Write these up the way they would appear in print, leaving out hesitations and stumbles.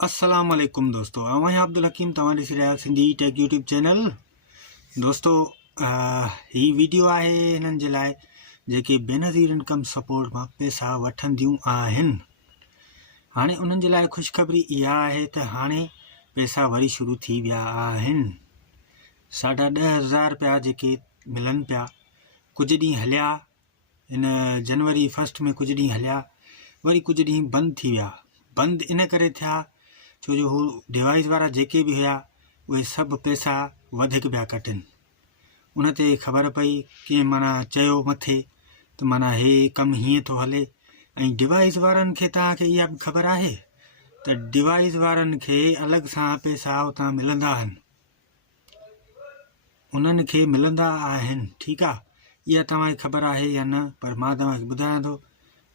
अस्सलाम वालेकुम दोस्तों, आवां अब्दुल हकीम तव्हां ॾिसी रहिया सिंधी टेक यूट्यूब चैनल। दोस्तों, ही वीडियो आहे हिननि जे लाइ जेके बेनज़ीर इनकम सपोर्ट मां पैसा वठंदियूं आहिनि। हाणे उन्हनि जे लाइ ख़ुशख़बरी इहा आहे त हाणे पैसा वरी शुरू थी विया आहिनि। 10,500 रुपया जेके मिलनि पिया, कुझु ॾींहं हलिया, हिन जनवरी 1 में कुझु ॾींहं हलिया, वरी कुझु ॾींहं बंदि थी विया। बंदि इन करे थिया छो जो हू डिवाइस वारा जेके बि हुया उहे सभु पैसा वधीक पिया कटनि। उन ते ख़बर पई कि माना चयो मथे त माना हे कमु हीअं थो हले। ऐं डिवाइस वारनि खे तव्हांखे इहा बि ख़बर आहे त डिवाइस वारनि खे अलॻि सां पैसा उतां मिलंदा आहिनि, उन्हनि खे मिलंदा आहिनि। ठीकु आहे, इहा तव्हांखे ख़बर आहे या न, पर मां तव्हांखे ॿुधायां थो,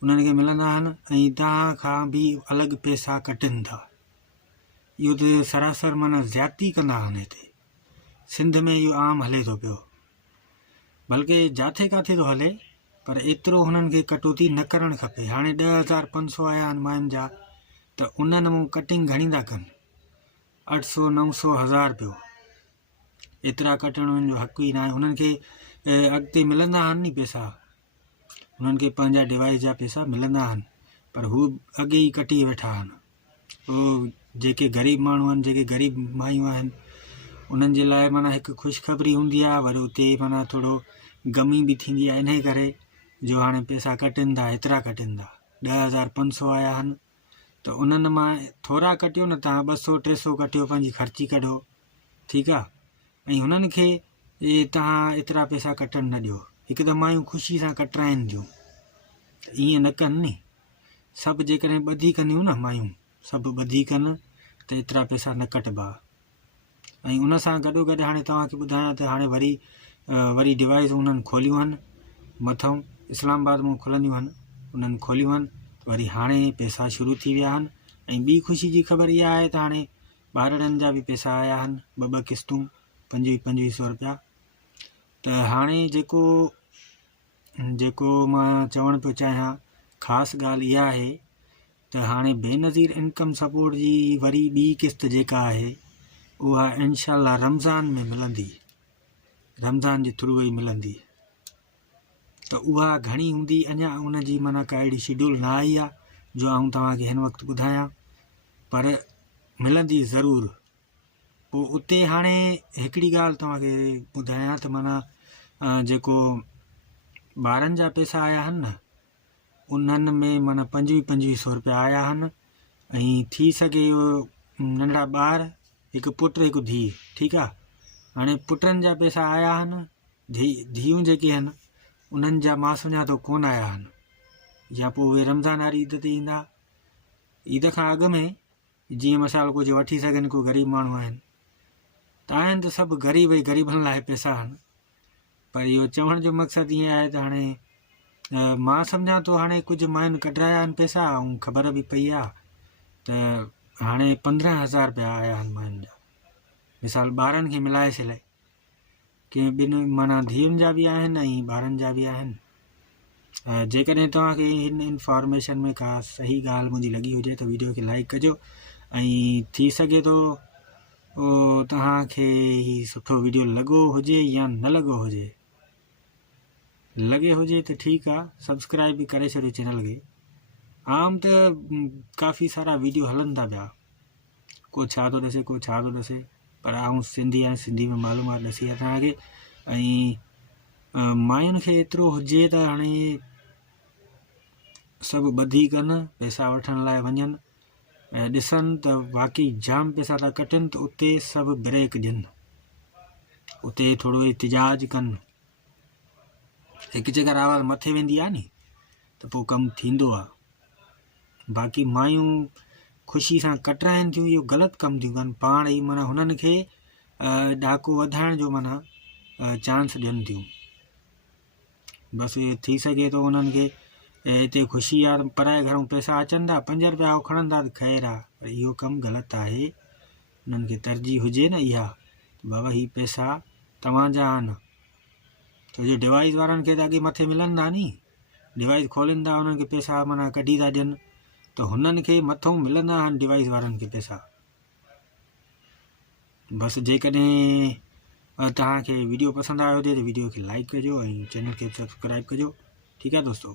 उन्हनि खे मिलंदा आहिनि ऐं तव्हां खां बि अलॻि पैसा कटनि था। इहो त सरासर माना ज़्यादती कंदा आहिनि। हिते सिंध में इहो आम हले थो पियो, बल्कि जिथे किथे थो हले, पर एतिरो हुननि खे कटौती न करणु खपे। हाणे 10,500 आया आहिनि मायुनि जा, त उन्हनि मूं कटिंग घणी था कनि, 800, 900, 1000 रुपयो। एतिरा कटण जो हक़ ई न आहे। हुननि खे अॻिते मिलंदा आहिनि नी पैसा, हुननि खे पंहिंजा डिवाइस जा पैसा मिलंदा आहिनि, पर हू अॻे ई कटी वेठा आहिनि। उहो जेके ग़रीब माण्हू आहिनि, जेके ग़रीब मायूं आहिनि, उन्हनि जे लाइ माना हिकु ख़ुशख़बरी हूंदी आहे, वरी उते माना थोरो गमी बि थींदी आहे इन करे जो हाणे पैसा कटनि था, एतिरा कटनि था। 10,500 आया आहिनि, त उन्हनि मां थोरा कटियो न, तव्हां 200, 300 कटियो, पंहिंजी ख़र्ची कढो, ठीकु आहे। ऐं हुननि खे तव्हां एतिरा पैसा कटणु न ॾियो। हिकु त मायूं ख़ुशी सां कटराइनि थियूं, त ईअं न कनि नी। सभु जेकॾहिं ॿधी कंदियूं न मायूं, सभु ॿधी कनि त एतिरा पैसा न कटबा। ऐं उन सां गॾोगॾु हाणे तव्हांखे ॿुधायां त हाणे वरी डिवाइस उन्हनि खोलियूं आहिनि, मथां इस्लामाबाद मां खुलंदियूं आहिनि, उन्हनि खोलियूं आहिनि, वरी हाणे पैसा शुरू थी विया आहिनि। ऐं ॿी ख़ुशी जी ख़बर इहा आहे त हाणे ॿारड़नि जा बि पैसा आया आहिनि, 2 किस्तूं, 2500 रुपया। त हाणे जेको मां चवणु पियो चाहियां, ख़ासि ॻाल्हि इहा आहे त हाणे बेनज़ीर इनकम सपोर्ट जी वरी ॿी किस्त जेका आहे उहा इंशाअल्लाह रमज़ान में मिलंदी, रमज़ान जे थ्रू ई मिलंदी। त उहा घणी हूंदी, अञा उनजी माना का अहिड़ी शेड्यूल न आई आहे जो आऊं तव्हांखे हिन वक़्तु ॿुधायां, पर मिलंदी ज़रूरु। पोइ उते हाणे हिकिड़ी ॻाल्हि तव्हांखे ॿुधायां त माना जेको ॿारनि जा पैसा आया आहिनि न, उन्हनि में माना 2500 रुपया आया आहिनि। ऐं थी सघे इहो नंढड़ा ॿार, हिकु पुटु हिकु धीउ, ठीकु आहे। हाणे पुटनि जा पैसा आया आहिनि, धीअरूं जेके आहिनि उन्हनि जा मां सम्झां थो कोन आया आहिनि, या पोइ उहे रमज़ान वारी ईद ते ईंदा। ईद खां अॻु में जीअं मिसाल कुझु वठी सघनि, को ग़रीब माण्हू आहिनि, त आहिनि त सभु ग़रीब ई ग़रीबनि लाइ पैसा आहिनि। पर इहो चवण जो मक़सदु ईअं आहे त हाणे मां सम्झां थो हाणे कुझु मायुनि कढाया आहिनि पैसा, ऐं ख़बर बि पई आहे त हाणे 15,000 रुपया आया आहिनि मायुनि जा। मिसाल ॿारनि खे मिलाए छॾे, कंहिं ॿिनि माना धीअनि जा बि आहिनि ऐं ॿारनि जा बि आहिनि। जेकॾहिं तव्हांखे हिन इंफॉर्मेशन में का सही ॻाल्हि मुंहिंजी लॻी हुजे त वीडियो खे लाइक कजो, ऐं थी सघे थो तव्हांखे ही सुठो वीडियो लॻो हुजे या न लॻो हुजे, लॻे हुजे त ठीकु आहे, सब्सक्राइब बि करे छॾियो चैनल खे। आम त काफ़ी सारा वीडियो हलनि था पिया, को छा थो ॾसे, को छा थो ॾसे, पर आऊं सिंधी आहियां, सिंधी में मालूमात ॾसी आहे तव्हांखे। ऐं मायुनि खे एतिरो हुजे त हाणे सभु ॿधी कनि, पैसा वठण लाइ वञनि, ॾिसनि त वाक़ई जाम पैसा था कटनि, त उते सभु ब्रेक ॾियनि, उते थोरो एहतिजाज कनि। हिकु जगह आवाज़ मथे वेंदी आहे नी, त पोइ कमु थींदो आहे। बाक़ी मायूं ख़ुशी सां कटराइनि थियूं, इहो ग़लति कमु थियूं कनि, पाण ई माना हुननि खे ॾाको वधाइण जो माना चांस ॾियनि थियूं। बसि थी सघे थो उन्हनि खे हिते ख़ुशी आहे, पराए घरूं पैसा अचनि था, 5 रुपया उहो खणनि था त ख़ैरु आहे, पर इहो कमु ग़लति आहे। उन्हनि खे तरजीह हुजे न इहा, बाबा ही पैसा तव्हांजा आहिनि, छो जो डिवाइस वारनि खे त अॻे मथे मिलंदा नी, डिवाइस खोलीनि था, उन्हनि खे पैसा माना कढी था ॾियनि, त हुननि खे मथां मिलंदा आहिनि डिवाइस वारनि खे पैसा। बसि जेकॾहिं तव्हांखे वीडियो पसंदि आयो हुजे त वीडियो खे लाइक कजो ऐं चैनल खे सब्सक्राइब कजो। ठीकु आहे दोस्तों।